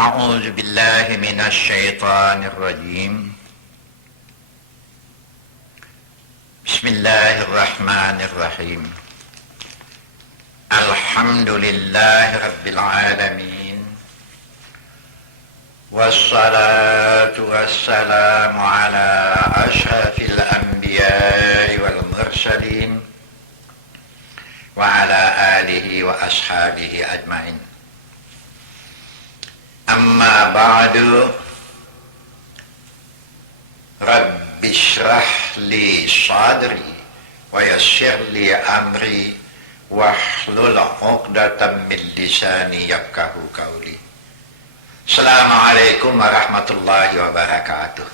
أعوذ بالله من الشيطان الرجيم. بسم الله الرحمن الرحيم. الحمد لله رب العالمين، والصلاة والسلام على أشرف الأنبياء والمرسلين وعلى آله وأصحابه أجمعين. Amma ba'du, Rabbi shrah li sadri wa yassir li amri wahlul 'uqdatam min lisani yafqahu qawli. Assalamualaikum warahmatullahi wabarakatuh.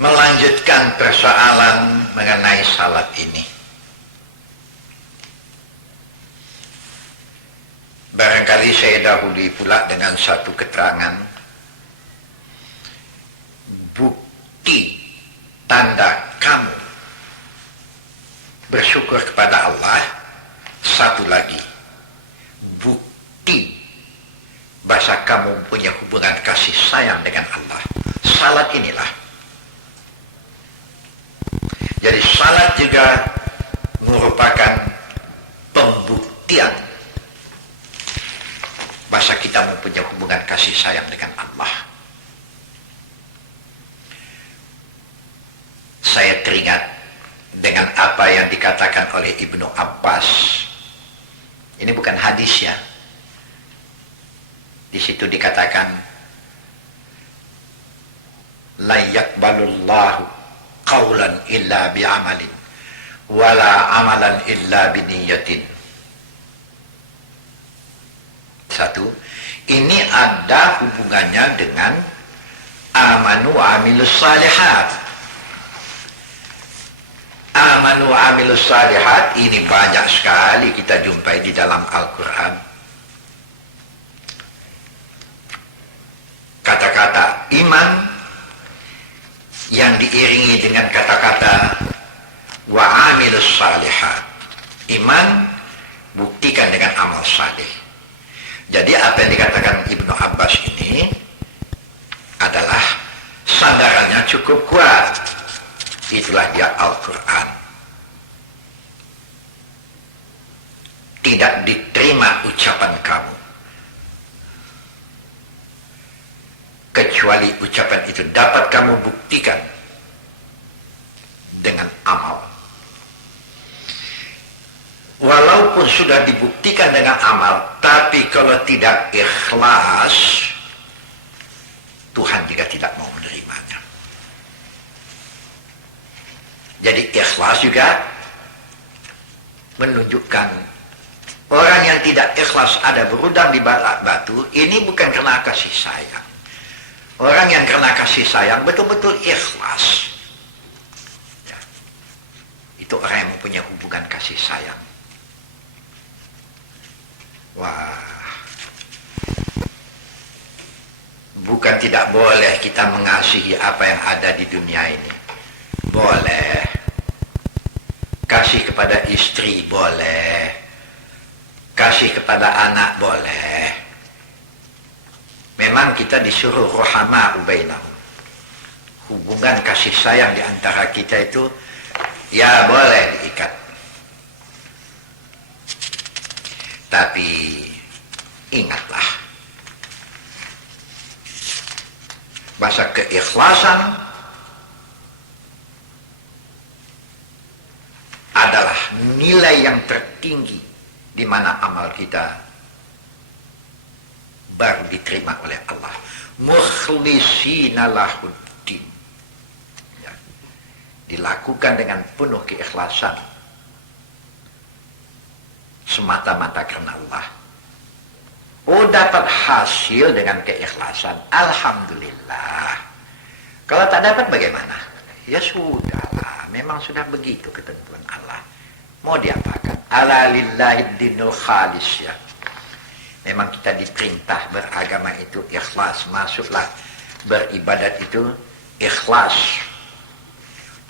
Melanjutkan persoalan mengenai salat ini. Barangkali saya dahului pula dengan satu keterangan. Bukti tanda kamu bersyukur kepada Allah. Satu lagi, bukti bahasa kamu punya hubungan kasih sayang dengan Allah. Salat inilah. Jadi salat juga merupakan pembuktian bahasa kita mempunyai hubungan kasih sayang dengan Allah. Saya teringat dengan apa yang dikatakan oleh Ibnu Abbas. Ini bukan hadis ya. Di situ dikatakan, la yaqbalullahu qawlan illa bi'amalin wala amalan illa biniyatin. Satu, ini ada hubungannya dengan amanu amilus salihat. Amanu amilus salihat ini banyak sekali kita jumpai di dalam Al-Quran. Kata-kata iman yang diiringi dengan kata-kata wa amilus salihat. Iman buktikan dengan amal saleh. Jadi apa yang dikatakan Ibnu Abbas ini adalah sandarannya cukup kuat. Itulah dia Al-Quran. Tidak diterima ucapan kamu kecuali ucapan itu dapat kamu buktikan dengan amal. Walaupun sudah dibuktikan dengan amal, tapi kalau tidak ikhlas, Tuhan juga tidak mau menerimanya. Jadi ikhlas juga menunjukkan orang yang tidak ikhlas ada berudang di balik batu, ini bukan karena kasih sayang. Orang yang karena kasih sayang betul-betul ikhlas. Ya. Itu orang yang mempunyai hubungan kasih sayang. Wah, bukan tidak boleh kita mengasihi apa yang ada di dunia ini. Boleh. Kasih kepada istri boleh. Kasih kepada anak boleh. Memang kita disuruh rohama ubainahum. Hubungan kasih sayang di antara kita itu ya boleh diikat. Tapi ingatlah, bahasa keikhlasan adalah nilai yang tertinggi di mana amal kita baru diterima oleh Allah. Mukhlisina lahuddin. Ya. Dilakukan dengan penuh keikhlasan. Semata-mata karena Allah. Oh, dapat hasil dengan keikhlasan. Alhamdulillah. Kalau tak dapat bagaimana? Ya sudahlah. Memang sudah begitu ketentuan Allah. Mau diapakan? Ala lillahi dinul khalis ya. Memang kita diperintah beragama itu ikhlas. Masuklah beribadat itu ikhlas.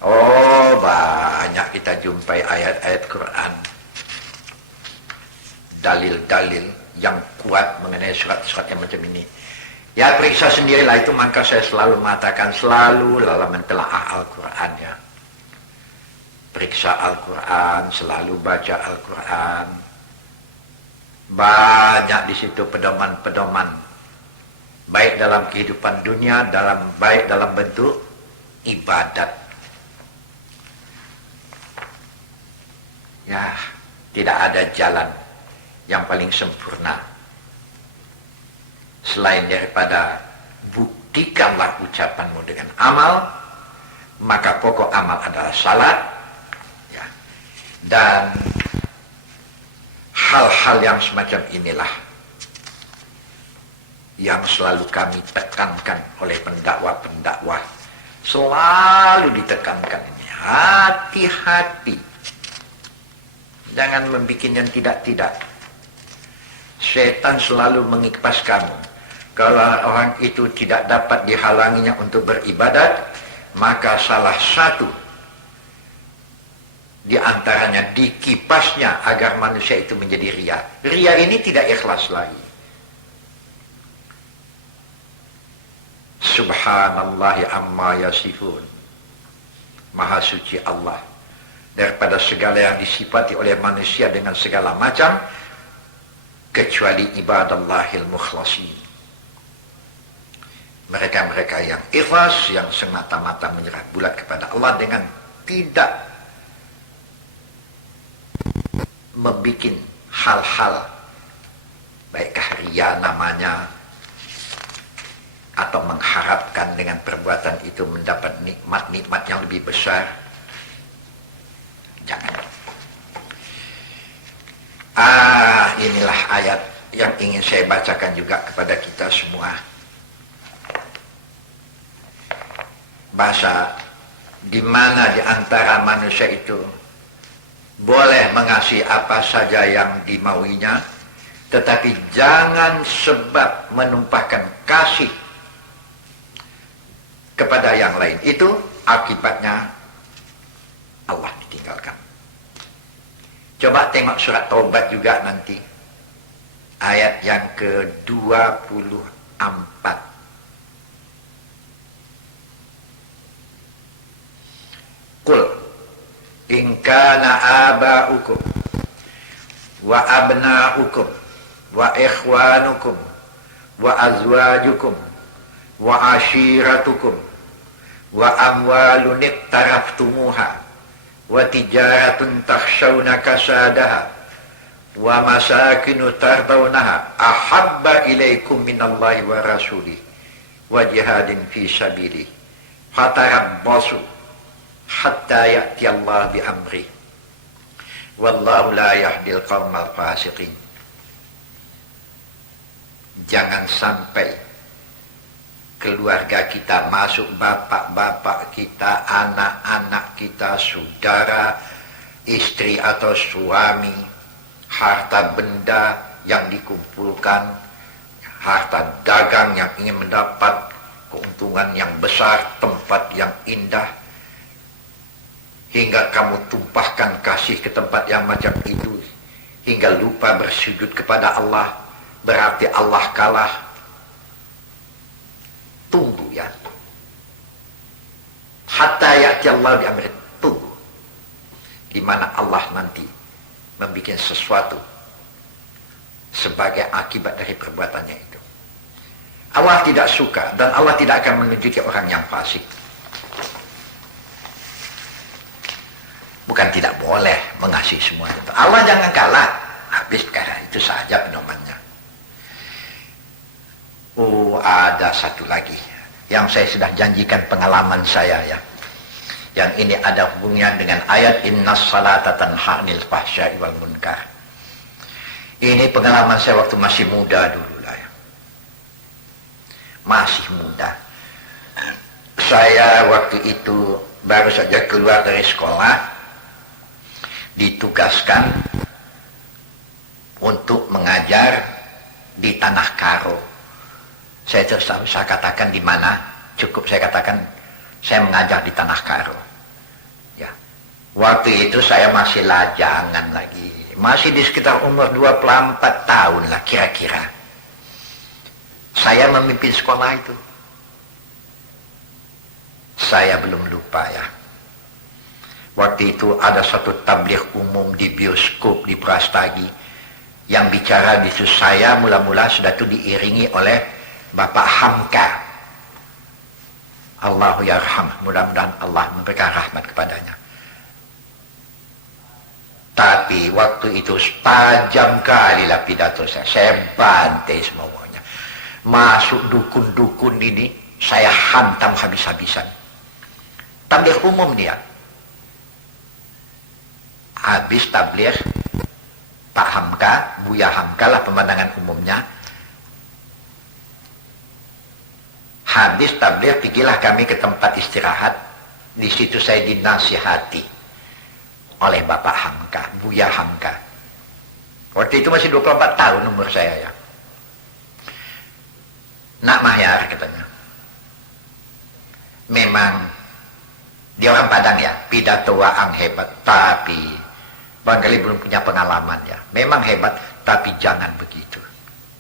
Oh, banyak kita jumpai ayat-ayat Quran. Dalil-dalil yang kuat mengenai surat-surat yang macam ini. Ya periksa sendirilah itu, maka saya selalu mengatakan, selalu dalam mentelaah Al-Quran ya. Periksa Al-Quran, selalu baca Al-Quran. Banyak di situ pedoman-pedoman, baik dalam kehidupan dunia, baik dalam bentuk ibadat. Ya, tidak ada jalan yang paling sempurna selain daripada buktikanlah ucapanmu dengan amal. Maka pokok amal adalah salat ya. Dan hal-hal yang semacam inilah yang selalu kami tekankan oleh pendakwah-pendakwah, selalu ditekankan ini, hati-hati, jangan membuat yang tidak-tidak. Setan selalu mengikpas kamu. Kalau orang itu tidak dapat dihalanginya untuk beribadat, maka salah satu di antaranya dikipasnya agar manusia itu menjadi ria. Ria ini tidak ikhlas lagi. Subhanallahi amma yasifun. Maha suci Allah daripada segala yang disifati oleh manusia dengan segala macam, kecuali ibadallahil mukhlasin. Mereka-mereka yang ikhlas, yang semata-mata menyerah bulat kepada Allah dengan tidak membuat hal-hal baikkah ria namanya, atau mengharapkan dengan perbuatan itu mendapat nikmat-nikmat yang lebih besar. Jangan. Inilah ayat yang ingin saya bacakan juga kepada kita semua. Bahasa di mana di antara manusia itu boleh mengasihi apa saja yang dimauinya, tetapi jangan sebab menumpahkan kasih kepada yang lain. Itu akibatnya Allah ditinggalkan. Coba tengok surat Taubat juga nanti, ayat yang ke-24. Qul in kana aba'ukum wa abna'ukum wa ikhwanukum wa azwajukum wa ashiratukum wa amwalun iqtaraftumuha wa tijaratun takhshawna kasadaha wa masakinu tardawnaha ahabba ilaikum minallahi wa rasulih wa jihadin fi sabilih fatarabbasu hatta ya'ti Allah bi amri wallahu la yahdil qaumal fasiqin. Jangan sampai keluarga kita masuk, bapak-bapak kita, anak-anak kita, saudara, istri atau suami, harta benda yang dikumpulkan, harta dagang yang ingin mendapat keuntungan yang besar, tempat yang indah, hingga kamu tumpahkan kasih ke tempat yang macam itu, hingga lupa bersujud kepada Allah, berarti Allah kalah. Tunggu ya. Hatta ya'ti Allah bi amri. Tunggu. Di mana Allah nanti membuat sesuatu sebagai akibat dari perbuatannya itu. Allah tidak suka dan Allah tidak akan menunjuki orang yang fasik. Bukan tidak boleh mengasihi semua itu. Allah jangan kalah. Habis perkara itu saja pedomannya. Oh, ada satu lagi yang saya sudah janjikan pengalaman saya ya. Yang ini ada hubungannya dengan ayat innas salata tanha 'anil fahsya'i wal munkar. Ini pengalaman saya waktu masih muda dulu lah ya. Masih muda. Saya waktu itu baru saja keluar dari sekolah, ditugaskan untuk mengajar di Tanah Karo. Saya katakan di mana, cukup saya katakan saya mengajar di Tanah Karo. Ya. Waktu itu saya masih lajangan lagi, Masih di sekitar umur 24 tahun lah kira-kira. Saya memimpin sekolah itu. Saya belum lupa ya. Waktu itu ada satu tabligh umum di bioskop di Prastagi. Yang bicara di situ saya mula-mula sudah itu diiringi oleh Bapak Hamka. Allahu yarham, mudah-mudahan Allah memberikan rahmat kepadanya. Tapi waktu itu tajam kali lah pidato saya bantai semuanya. Masuk dukun-dukun ini, saya hantam habis-habisan. Tabligh umum dia. Habis tabligh, Pak Hamka, Buya Hamka lah pemandangan umumnya. Habis tabligh, pergilah kami ke tempat istirahat. Di situ saya dinasihati oleh Bapak Hamka, Buya Hamka. Waktu itu masih 24 tahun umur saya ya. Nak Mahyar katanya. Memang dia orang Padang ya, pidato waang hebat, tapi barangkali belum punya pengalaman ya. Memang hebat, tapi jangan begitu.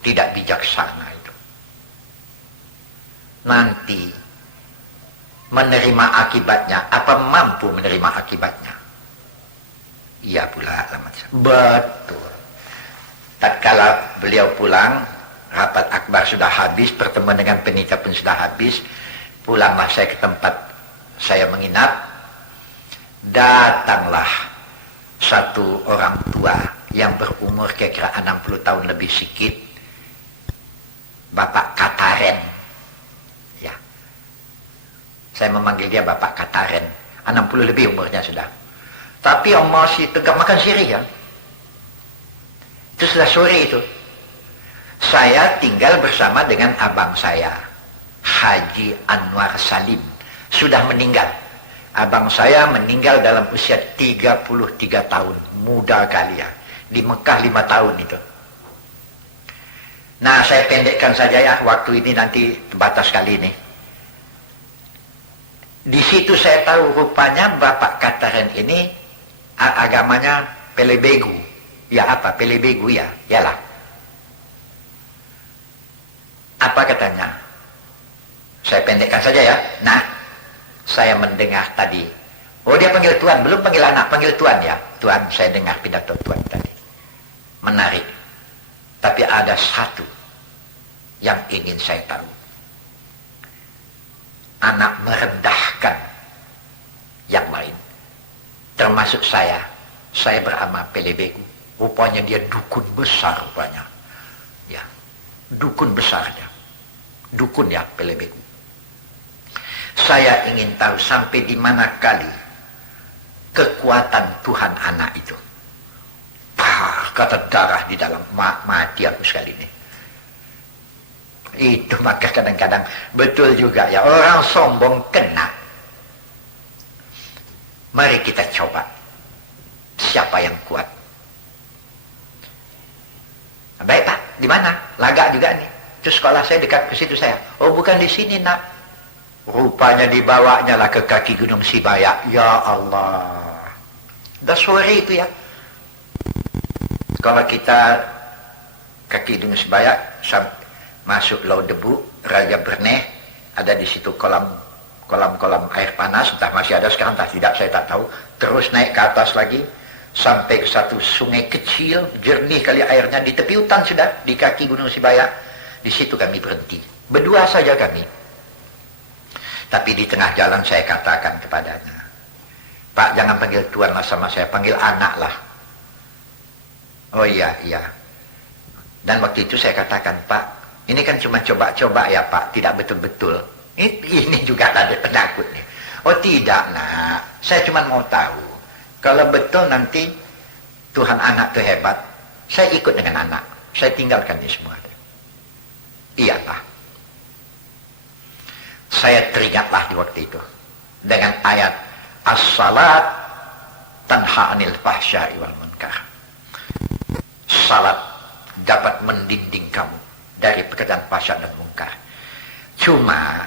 Tidak bijaksana itu. Nanti menerima akibatnya, apa mampu menerima akibatnya? Iya pula alamat. Betul. Tatkala beliau pulang, rapat akbar sudah habis, pertemuan dengan penitia pun sudah habis, pulanglah saya ke tempat saya menginap. Datanglah satu orang tua yang berumur kira-kira 60 tahun lebih sedikit, Bapak Kataren. Ya. Saya memanggil dia Bapak Kataren. 60 lebih umurnya sudah. Tapi yang masih tegak makan sirih ya. Itu sudah sore itu. Saya tinggal bersama dengan abang saya, Haji Anwar Salim. Sudah meninggal. Abang saya meninggal dalam usia 33 tahun. Muda kali ya. Di Mekah 5 tahun itu. Nah, saya pendekkan saja ya. Waktu ini nanti terbatas kali ini. Di situ saya tahu rupanya Bapak Kataren ini agamanya Pelebegu. Ya apa? Pelebegu ya. Yalah. Apa katanya? Saya pendekkan saja ya. Nah, saya mendengar tadi. Oh, dia panggil Tuan. Belum panggil anak, panggil Tuan ya. Tuan, saya dengar pidato Tuan tadi. Menarik. Tapi ada satu yang ingin saya tahu. Anak merendahkan yang lain. Termasuk saya. Saya beramal Pelebegu. Rupanya dia dukun besar rupanya. Ya. Dukun besarnya. Dukun ya, Pelebegu. Saya ingin tahu sampai di mana kali kekuatan Tuhan anak itu. Kata darah di dalam mati aku sekali ini. Itu maka kadang-kadang betul juga ya, orang sombong kena. Mari kita coba siapa yang kuat. Baik Pak, di mana? Lagak juga nih. Terus sekolah saya dekat ke situ saya. Oh, bukan di sini nak. Rupanya dibawanya lah ke kaki Gunung Sibaya. Ya Allah. Dah sore itu ya. Kalau kita kaki Gunung Sibaya masuk Laut Debu, Raja Berneh, ada di situ kolam air panas, entah masih ada sekarang, entah tidak, saya tak tahu. Terus naik ke atas lagi sampai ke satu sungai kecil, jernih kali airnya, di tepi hutan sudah, di kaki Gunung Sibaya. Di situ kami berhenti. Berdua saja kami. Tapi di tengah jalan saya katakan kepadanya, Pak, jangan panggil Tuan lah sama saya, panggil anak lah. Oh iya, iya. Dan waktu itu saya katakan, Pak, ini kan cuma coba-coba ya Pak, tidak betul-betul. Ini juga ada penakut nih. Oh tidak nak, saya cuma mau tahu. Kalau betul nanti Tuhan anak itu hebat, saya ikut dengan anak. Saya tinggalkan ini semua. Iya Pak. Saya teringatlah di waktu itu dengan ayat as-salat tanha 'anil fahsya'i wal munkar. Salat dapat mendinding kamu dari pekerjaan fahsya dan munkar. Cuma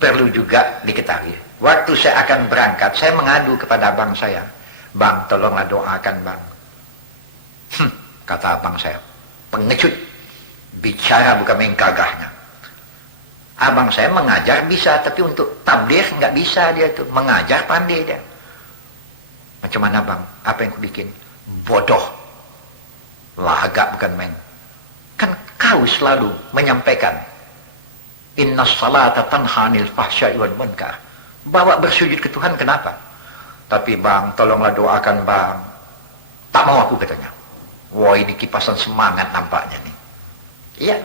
perlu juga diketahui, waktu saya akan berangkat, saya mengadu kepada abang saya, Bang, tolonglah doakan Bang. Kata abang saya, pengecut. Bicara bukan main gagahnya. Abang saya mengajar bisa, tapi untuk tabligh nggak bisa dia tuh. Mengajar pandai dia. Macam mana bang? Apa yang ku bikin? Bodoh. Lagak bukan main. Kan kau selalu menyampaikan inna salata tanha 'anil fahsya'i wal munkar. Bawa bersujud ke Tuhan kenapa? Tapi bang, tolonglah doakan bang. Tak mau aku katanya. Wah, ini kipasan semangat nampaknya nih. Iya.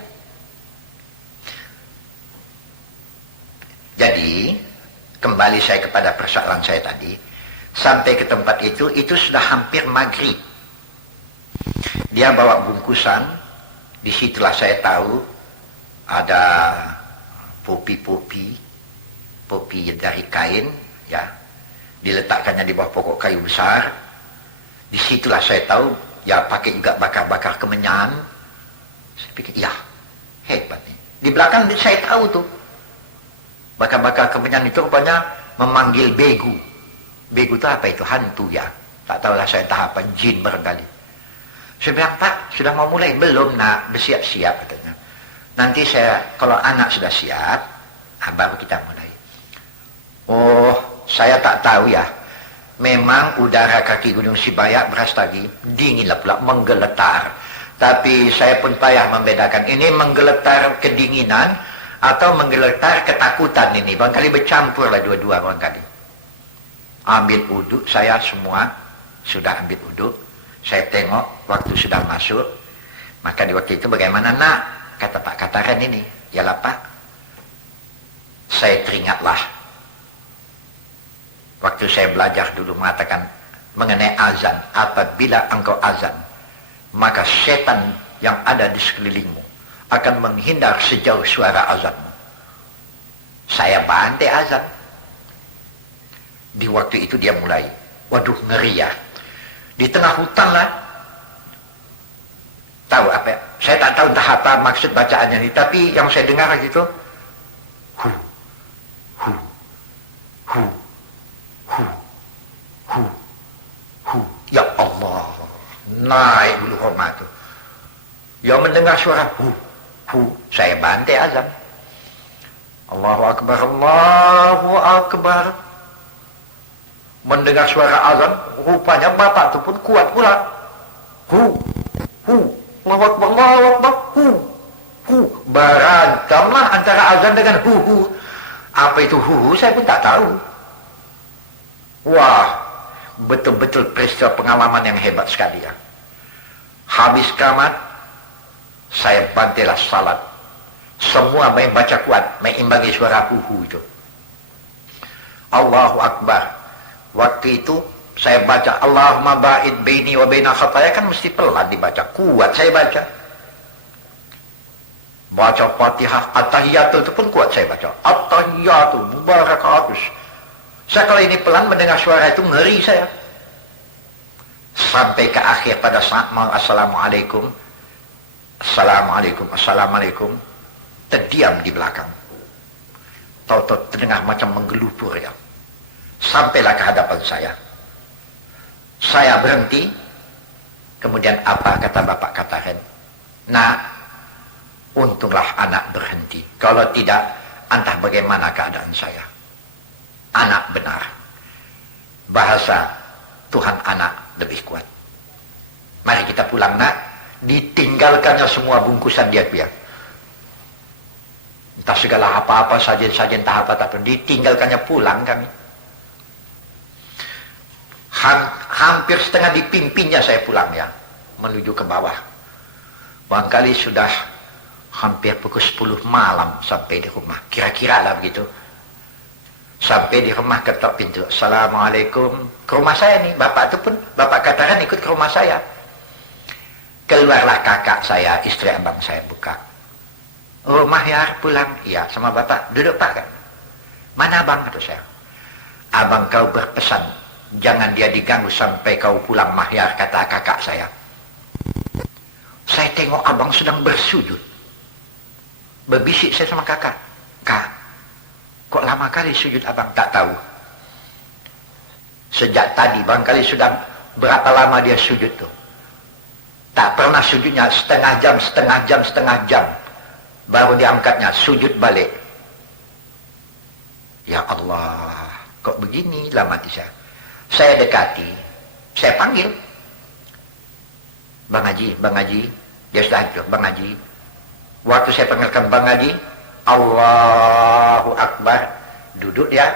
Jadi, kembali saya kepada persoalan saya tadi. Sampai ke tempat itu sudah hampir maghrib. Dia bawa bungkusan. Disitulah saya tahu ada popi dari kain, ya, diletakkannya di bawah pokok kayu besar. Disitulah saya tahu, ya pakai juga bakar-bakar kemenyan. Saya pikir, ya hebat nih. Di belakang saya tahu tuh, bakar-bakar kemenyan itu rupanya memanggil begu. Begu itu apa itu? Hantu ya. Tak tahulah saya tahapan jin barangkali. Saya bilang, Pak, sudah mau mulai? Belum nak, bersiap-siap katanya. Nanti saya, kalau anak sudah siap, baru kita mulai. Oh, saya tak tahu ya. Memang udara kaki Gunung Sibayak Brastagi dinginlah pula, menggeletar. Tapi saya pun payah membedakan ini menggeletar kedinginan atau menggeletar ketakutan ini. Barangkali bercampur lah dua-dua barangkali. Ambil uduk, saya semua sudah ambil uduk. Saya tengok waktu sudah masuk. Maka di waktu itu bagaimana nak? Kata Pak Kataran ini. Yalah Pak. Saya teringatlah. Waktu saya belajar dulu mengatakan mengenai azan. Apabila engkau azan, maka setan yang ada di sekelilingmu akan menghindar sejauh suara azanmu. Saya bantai azan. Di waktu itu dia mulai. Waduh, ngeri ya. Di tengah hutan lah. Tahu apa ya? Saya tak tahu entah apa maksud bacaannya ini. Tapi yang saya dengar gitu. Hu. Hu. Hu. Hu. Hu. Hu. Ya Allah. Naik bulu roma itu. Yang mendengar suara hu. Hu. Saya bantai azan. Allahu Akbar. Allahu Akbar. Mendengar suara azan, rupanya bapak itu pun kuat pula. Hu, hu, Allahu Akbar, Allahu Akbar, hu, hu. Berantamlah antara azan dengan hu, hu. Apa itu hu, saya pun tak tahu. Wah, betul-betul peristiwa pengalaman yang hebat sekali ya. Habis kamat, saya bantailah salat. Semua main baca kuat, main imbangi suara hu, hu itu. Allahu Akbar. Waktu itu saya baca Allahumma ba'id baini wa baina khataya, kan mesti pelan dibaca. Kuat saya baca. Baca Fatihah, At-Tahiyatul itu pun kuat saya baca. At-Tahiyatul, Mubarakatus. Saya kalau ini pelan mendengar suara itu ngeri saya. Sampai ke akhir pada saat mau Assalamualaikum. Assalamualaikum, Assalamualaikum. Terdiam di belakang. Tahu-tahu terdengar macam menggelupur ya. Sampailah ke hadapan saya. Saya berhenti. Kemudian apa kata Bapak Kataran? Nah, untunglah anak berhenti. Kalau tidak, entah bagaimana keadaan saya. Anak benar. Bahasa Tuhan anak lebih kuat. Mari kita pulang nak. Ditinggalkannya semua bungkusan dia biar. Entah segala apa-apa, sajen-sajen entah apa, tapi ditinggalkannya pulang kami. Hampir setengah dipimpinnya saya pulang ya, menuju ke bawah. Barangkali sudah hampir pukul 10 malam sampai di rumah, kira-kira lah begitu. Sampai di rumah ketok pintu, Assalamualaikum. Ke rumah saya nih, bapak itu pun, Bapak Kataran ikut ke rumah saya. Keluarlah kakak saya, istri abang saya buka. Oh Mahyar pulang? Iya, sama bapak. Duduk pak kan? Mana abang? Kata saya. Abang kau berpesan, jangan dia diganggu sampai kau pulang Mahyar, kata kakak saya. Saya tengok abang sedang bersujud. Berbisik saya sama kakak. Kak, kok lama kali sujud abang? Tak tahu. Sejak tadi, barangkali sudah berapa lama dia sujud tuh. Tak pernah sujudnya setengah jam. Baru diangkatnya, sujud balik. Ya Allah, kok begini lama saya. Saya dekati, saya panggil. Bang Haji. Dia sudah hancur, Bang Haji. Waktu saya panggilkan Bang Haji, Allahu Akbar. Duduk dia.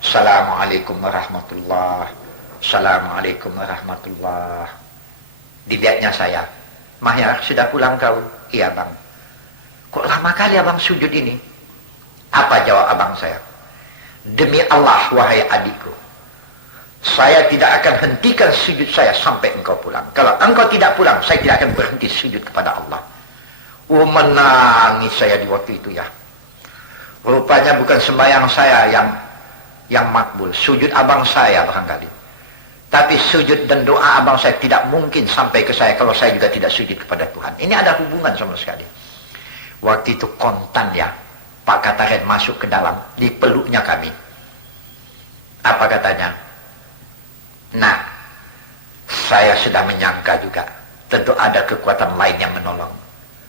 Assalamualaikum warahmatullah. Assalamualaikum warahmatullah. Dilihatnya saya. Mahya, sudah pulang kau? Iya bang. Kok lama kali abang sujud ini? Apa jawab abang saya? Demi Allah wahai adikku, saya tidak akan hentikan sujud saya sampai engkau pulang. Kalau engkau tidak pulang, saya tidak akan berhenti sujud kepada Allah. Menangis saya di waktu itu ya. Rupanya bukan sembahyang saya yang makbul, sujud abang saya barangkali. Tapi sujud dan doa abang saya tidak mungkin sampai ke saya kalau saya juga tidak sujud kepada Tuhan. Ini ada hubungan sama sekali. Waktu itu kontan ya, Pak Kataren masuk ke dalam, dipeluknya kami. Apa katanya? Nah, saya sudah menyangka juga, tentu ada kekuatan lain yang menolong.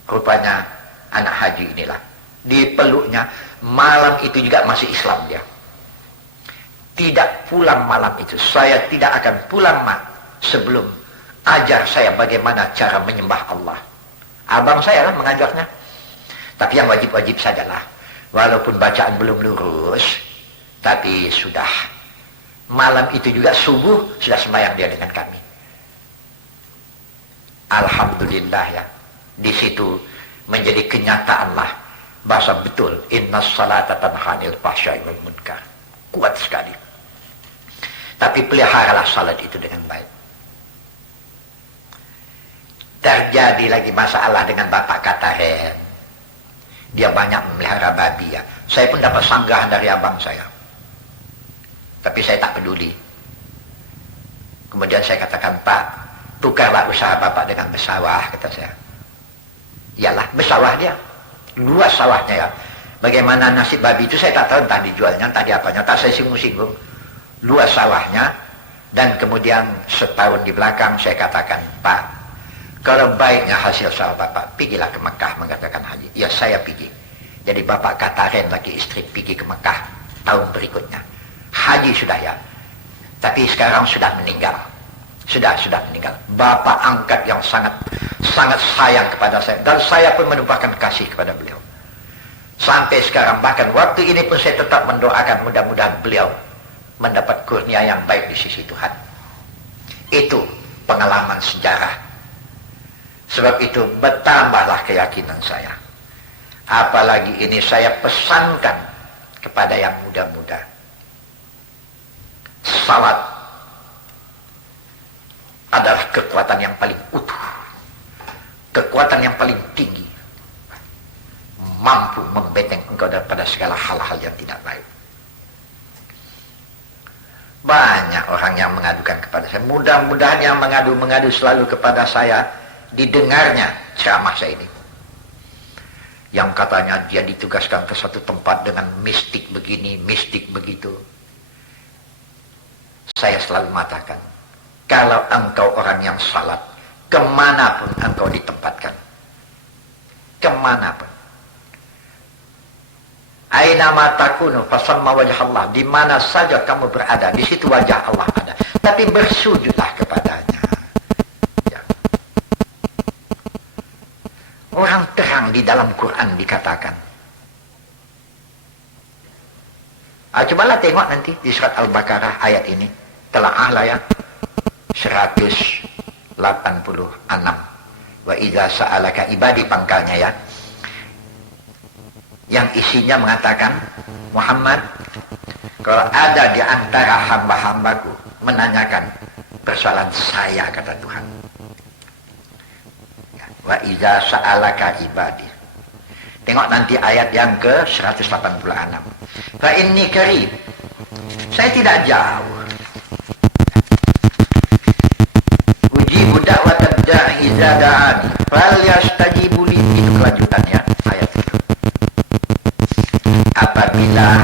Rupanya anak haji inilah, dipeluknya, malam itu juga masih Islam dia. Tidak pulang malam itu, saya tidak akan pulang sebelum ajar saya bagaimana cara menyembah Allah. Abang saya lah mengajarnya. Tapi yang wajib-wajib sajalah. Walaupun bacaan belum lurus, tapi sudah. Malam itu juga subuh, sudah sembahyang dia dengan kami. Alhamdulillah ya. Di situ menjadi kenyataan lah. Bahasa betul. Inna salata tanha 'anil fahsya'i wal munkar. Kuat sekali. Tapi peliharalah salat itu dengan baik. Terjadi lagi masalah dengan Bapak Kataren. Dia banyak memelihara babi ya. Saya pun dapat sanggahan dari abang saya. Tapi saya tak peduli. Kemudian saya katakan, Pak, tukarlah usaha Bapak dengan bersawah, kata saya. Iyalah, bersawah dia. Luas sawahnya ya. Bagaimana nasib babi itu saya tak tahu, entah dijualnya, entah diapanya, tak saya singgung-singgung. Luas sawahnya. Dan kemudian setahun di belakang saya katakan, Pak, kalau baiknya hasil sawah Bapak, pergilah ke Mekah mengatakan haji. Ya saya pergi. Jadi Bapak Kataren lagi istri pergi ke Mekah tahun berikutnya. Haji sudah ya. Tapi sekarang sudah meninggal. Sudah meninggal. Bapak angkat yang sangat sayang kepada saya. Dan saya pun menumpahkan kasih kepada beliau. Sampai sekarang, bahkan waktu ini pun saya tetap mendoakan mudah-mudahan beliau mendapat kurnia yang baik di sisi Tuhan. Itu pengalaman sejarah. Sebab itu bertambahlah keyakinan saya. Apalagi ini saya pesankan kepada yang muda-muda. Salat adalah kekuatan yang paling utuh. Kekuatan yang paling tinggi. Mampu membenteng engkau daripada segala hal-hal yang tidak baik. Banyak orang yang mengadukan kepada saya. Mudah-mudahan yang mengadu selalu kepada saya, didengarnya ceramah saya ini. Yang katanya dia ditugaskan ke satu tempat dengan mistik begini, mistik begitu. Saya selalu mengatakan, kalau engkau orang yang salat, kemanapun engkau ditempatkan, kemanapun, aina ma takunu fasamma wajh Allah, di mana saja kamu berada, di situ wajah Allah ada. Tapi bersujudlah kepadanya. Orang terang di dalam Quran dikatakan. Cobalah tengok nanti di surat Al-Baqarah ayat ini. Telah ahla ya. 186. Wa idza sa'alaka ibadi pangkalnya ya. Yang isinya mengatakan, Muhammad, kalau ada di antara hamba-hambaku menanyakan persoalan saya, kata Tuhan. Wa idza sa'alaka ibadi. Tengok nanti ayat yang ke 186. Fa inni qarib. Saya tidak jauh. Ujibu da'watad da'i idza da'ani falyastajibu li. Itu kelanjutannya ayat itu. Apabila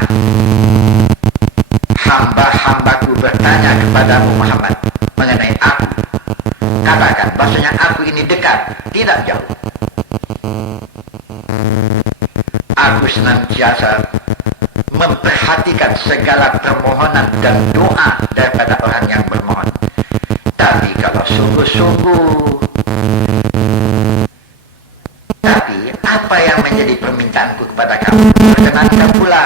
hamba-hambaku bertanya kepadamu Muhammad mengenai aku, katakan bahasanya aku ini dekat, tidak jauh. Aku senantiasa memperhatikan segala permohonan dan doa daripada orang yang bermohon. Tapi kalau sungguh-sungguh, tapi apa yang menjadi permintaanku kepada kamu? Perkenankan pula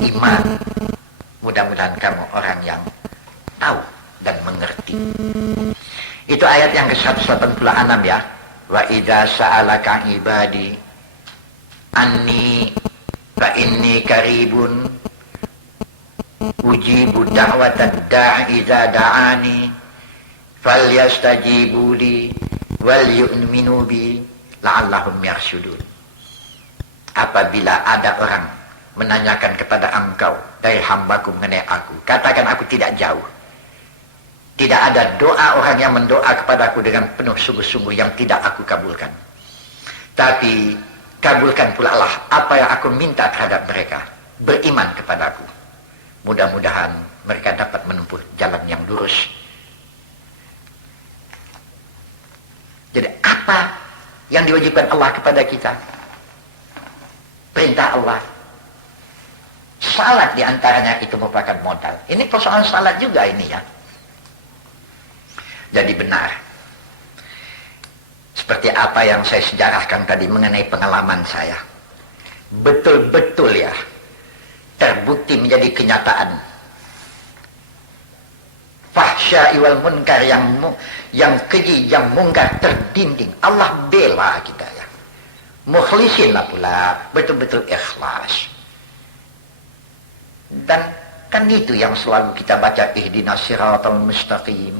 iman. Mudah-mudahan kamu orang yang tahu dan mengerti. Itu ayat yang ke-186 ya. Wa idza sa'alaka ibadi anni fa inni qaribun ujibu da'watad da'i idza da'ani falyastajibu li wal yu'minu bi la'allahum yarshudun. Apabila ada orang menanyakan kepada engkau dari hambaku mengenai aku, katakan aku tidak jauh. Tidak ada doa orang yang mendoa kepadaku dengan penuh sungguh-sungguh yang tidak aku kabulkan. Tapi kabulkan pula Allah apa yang aku minta terhadap mereka. Beriman kepadaku. Mudah-mudahan mereka dapat menempuh jalan yang lurus. Jadi apa yang diwajibkan Allah kepada kita? Perintah Allah. Salat diantaranya itu merupakan modal. Ini persoalan salat juga ini ya. Jadi benar. Seperti apa yang saya sejarahkan tadi mengenai pengalaman saya. Betul-betul ya. Terbukti menjadi kenyataan. Fahsya iwal munkar yang keji, yang mungkar terdinding. Allah bela kita ya. Mukhlisinlah pula. Betul-betul ikhlas. Dan kan itu yang selalu kita baca. Ihdinas siratal mustaqim.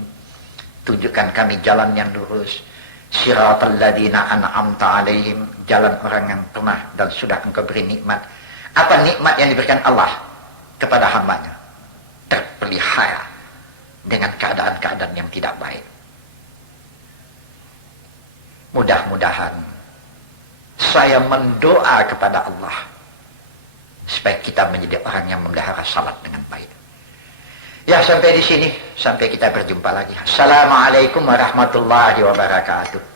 Tunjukkan kami jalan yang lurus. Siratal ladzina an'amta alaihim. Jalan orang yang pernah dan sudah engkau beri nikmat. Apa nikmat yang diberikan Allah kepada hambanya? Terpelihara dengan keadaan-keadaan yang tidak baik. Mudah-mudahan saya mendoa kepada Allah supaya kita menjadi orang yang memelihara salat dengan baik. Ya, sampai di sini. Sampai kita berjumpa lagi. Assalamualaikum warahmatullahi wabarakatuh.